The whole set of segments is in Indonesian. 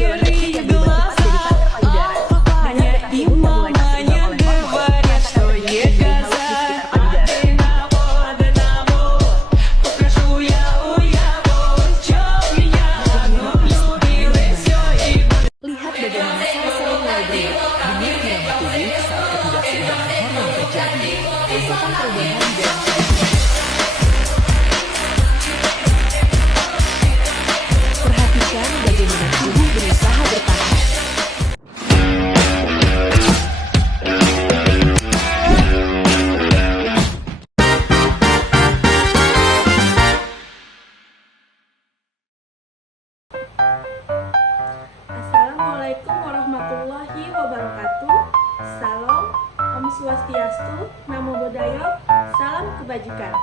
nyeri глаза, опухание и мама не говорят, что есть глаза. Одного попрошу я у его, чем меня одно любил и все, и Lihat bagaimana saya sering melebih dunia drama tubuh saat ketidakseimbangan hormon terjadi. Rasakan perubahan di dalam tubuh. Perhatikan bagaimana tubuh berusaha bertahan. Assalamualaikum warahmatullahi wabarakatuh. Salam, Om Swastiastu, Namo Buddhaya, salam kebajikan.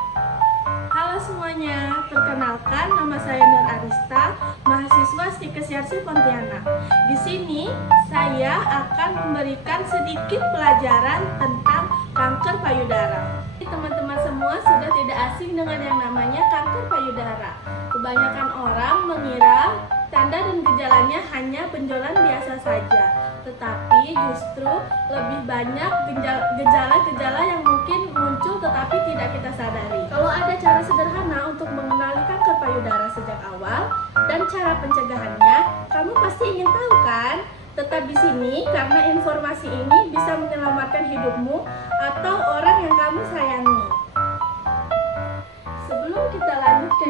Halo semuanya, perkenalkan nama saya Nur Arista, mahasiswa Stikesiarsi Pontianak. Di sini saya akan memberikan sedikit pelajaran tentang kanker payudara. Teman-teman semua sudah tidak asing dengan yang namanya kanker payudara. Kebanyakan orang mengira tanda dan gejalanya hanya benjolan biasa saja, tetapi justru lebih banyak gejala-gejala yang mungkin muncul tetapi tidak kita sadari. Kalau ada cara sederhana untuk mengenali kanker payudara sejak awal dan cara pencegahannya, kamu pasti ingin tahu kan? Tetap di sini karena informasi ini bisa menyelamatkan hidupmu atau orang yang kamu sayangi. Sebelum kita lanjut ke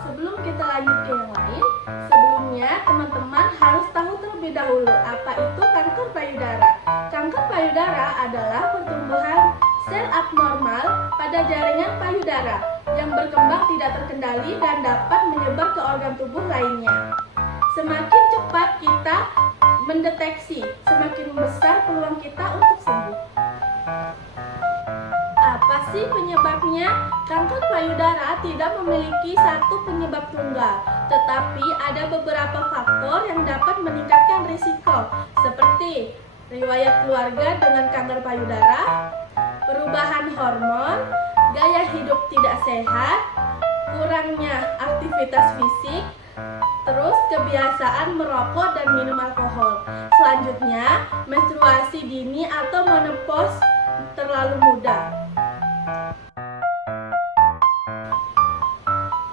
Sebelum kita lanjut ke yang lain, sebelumnya teman-teman harus tahu terlebih dahulu apa itu kanker payudara. Kanker payudara adalah pertumbuhan sel abnormal pada jaringan payudara yang berkembang tidak terkendali dan dapat menyebar ke organ tubuh lainnya. Semakin cepat kita mendeteksi, semakin besar peluang kita untuk sembuh. Apa sih penyebabnya? Kanker payudara tidak memiliki satu penyebab tunggal, tetapi ada beberapa faktor yang dapat meningkatkan risiko, seperti riwayat keluarga dengan kanker payudara, perubahan hormon, gaya hidup tidak sehat, kurangnya aktivitas fisik, terus kebiasaan merokok dan minum alkohol. Selanjutnya, menstruasi dini atau menopause terlalu muda.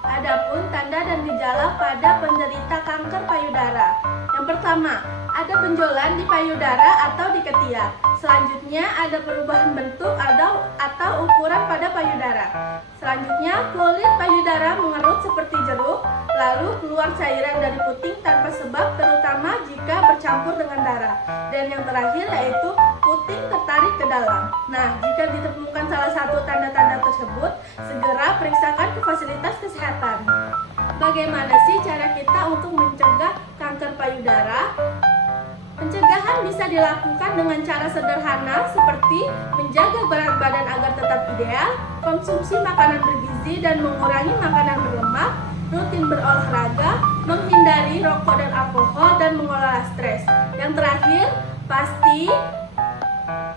Adapun tanda dan gejala pada penderita kanker payudara. Yang pertama, ada benjolan di payudara atau di ketiak. Selanjutnya, ada perubahan bentuk atau ukuran pada payudara. Selanjutnya, kulit payudara mengerut seperti jeruk, lalu keluar cairan dari puting tanpa sebab, terutama jika bercampur dengan darah. Dan yang terakhir yaitu puting tertarik ke dalam. Nah, jika ditemukan salah satu tanda-tanda tersebut, segera periksakan ke fasilitas kesehatan. Bagaimana sih cara kita untuk mencegah kanker payudara? Pencegahan bisa dilakukan dengan cara sederhana seperti menjaga berat badan agar tetap ideal, konsumsi makanan bergizi dan mengurangi makanan berlemak, rutin berolahraga, menghindari rokok dan alkohol, dan mengelola stres. Yang terakhir, pasti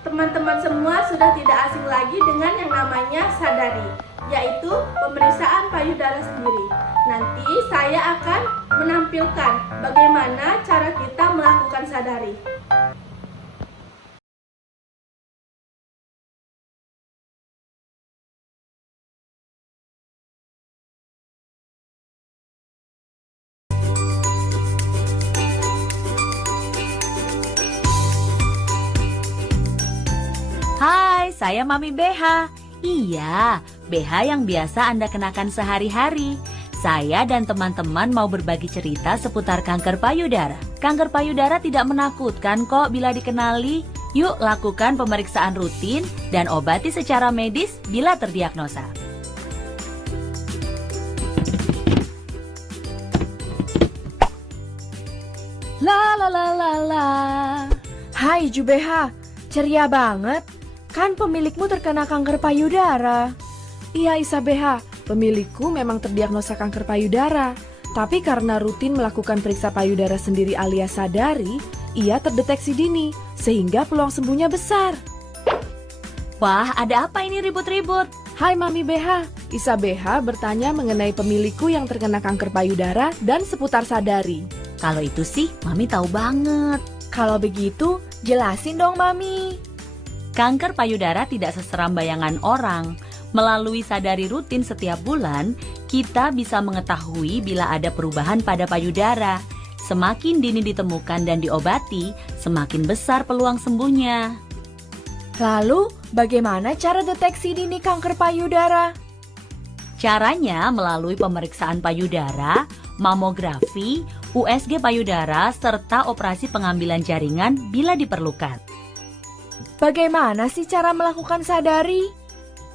teman-teman semua sudah tidak asing lagi dengan yang namanya sadari, yaitu pemeriksaan payudara sendiri. Nanti saya akan menampilkan bagaimana cara kita melakukan sadari. Hai, saya Mami BH. Iya, BH yang biasa Anda kenakan sehari-hari. Saya dan teman-teman mau berbagi cerita seputar kanker payudara. Kanker payudara tidak menakutkan kok bila dikenali. Yuk lakukan pemeriksaan rutin dan obati secara medis bila terdiagnosa. La la la la la. Hai Jubeha, ceria banget. Kan pemilikmu terkena kanker payudara. Iya Isabeha, pemilikku memang terdiagnosa kanker payudara. Tapi karena rutin melakukan periksa payudara sendiri alias sadari, ia terdeteksi dini, sehingga peluang sembuhnya besar. Wah, ada apa ini ribut-ribut? Hai Mami BH, Isa BH bertanya mengenai pemilikku yang terkena kanker payudara dan seputar Sadari. Kalau itu sih, Mami tahu banget. Kalau begitu, jelasin dong Mami. Kanker payudara tidak seseram bayangan orang. Melalui Sadari rutin setiap bulan, kita bisa mengetahui bila ada perubahan pada payudara. Semakin dini ditemukan dan diobati, semakin besar peluang sembuhnya. Lalu, bagaimana cara deteksi dini kanker payudara? Caranya melalui pemeriksaan payudara, mamografi, USG payudara, serta operasi pengambilan jaringan bila diperlukan. Bagaimana sih cara melakukan Sadari?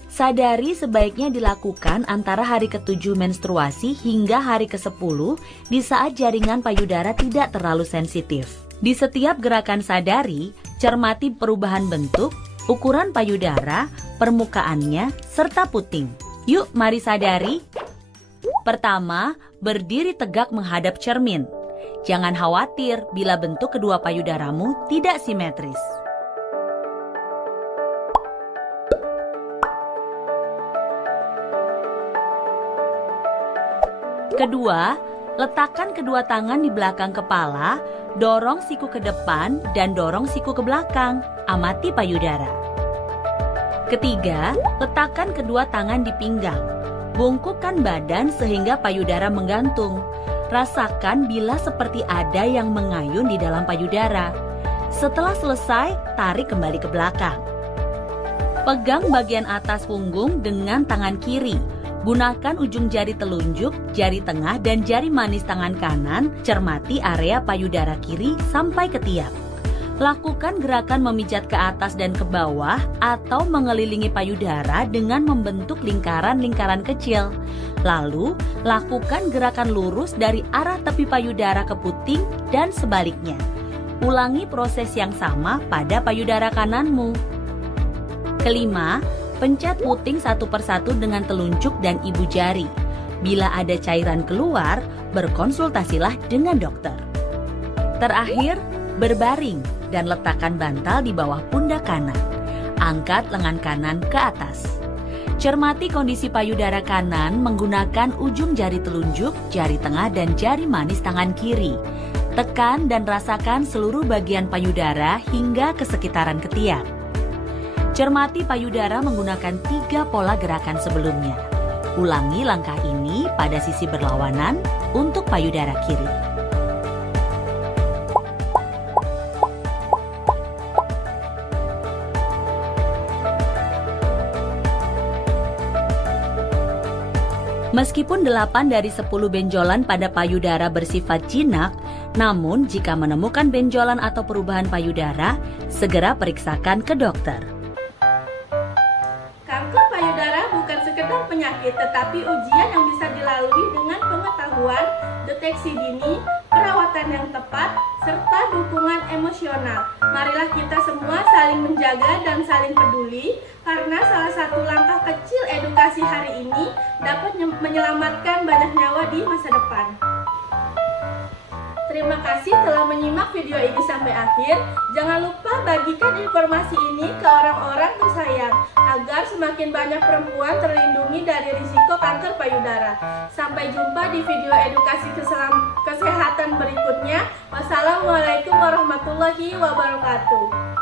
Sadari sebaiknya dilakukan antara hari ke-7 menstruasi hingga hari ke-10 di saat jaringan payudara tidak terlalu sensitif. Di setiap gerakan Sadari, cermati perubahan bentuk, ukuran payudara, permukaannya, serta puting. Yuk, mari Sadari. Pertama, berdiri tegak menghadap cermin. Jangan khawatir bila bentuk kedua payudaramu tidak simetris. Kedua, letakkan kedua tangan di belakang kepala, dorong siku ke depan dan dorong siku ke belakang. Amati payudara. Ketiga, letakkan kedua tangan di pinggang. Bungkukkan badan sehingga payudara menggantung. Rasakan bila seperti ada yang mengayun di dalam payudara. Setelah selesai, tarik kembali ke belakang. Pegang bagian atas punggung dengan tangan kiri. Gunakan ujung jari telunjuk, jari tengah, dan jari manis tangan kanan. Cermati area payudara kiri sampai ke tiap. Lakukan gerakan memijat ke atas dan ke bawah atau mengelilingi payudara dengan membentuk lingkaran-lingkaran kecil. Lalu, lakukan gerakan lurus dari arah tepi payudara ke puting dan sebaliknya. Ulangi proses yang sama pada payudara kananmu. Kelima, pencet puting satu persatu dengan telunjuk dan ibu jari. Bila ada cairan keluar, berkonsultasilah dengan dokter. Terakhir, berbaring dan letakkan bantal di bawah pundak kanan. Angkat lengan kanan ke atas. Cermati kondisi payudara kanan menggunakan ujung jari telunjuk, jari tengah, dan jari manis tangan kiri. Tekan dan rasakan seluruh bagian payudara hingga ke sekitaran ketiak. Cermati payudara menggunakan 3 pola gerakan sebelumnya. Ulangi langkah ini pada sisi berlawanan untuk payudara kiri. Meskipun 8 dari 10 benjolan pada payudara bersifat jinak, namun jika menemukan benjolan atau perubahan payudara, segera periksakan ke dokter. Kanker payudara bukan sekedar penyakit, tetapi ujian yang bisa dilalui dengan pengetahuan, deteksi dini, perawatan yang tepat, serta dukungan emosional. Marilah kita semua saling menjaga dan saling peduli, karena salah satu langkah kecil edukasi hari ini dapat menyelamatkan banyak nyawa di masa depan. Terima kasih telah menyimak video ini sampai akhir. Jangan lupa bagikan informasi ini ke orang-orang tersayang agar semakin banyak perempuan terlindungi dari risiko kanker payudara. Sampai jumpa di video edukasi kesehatan berikutnya. Wassalamualaikum warahmatullahi wabarakatuh.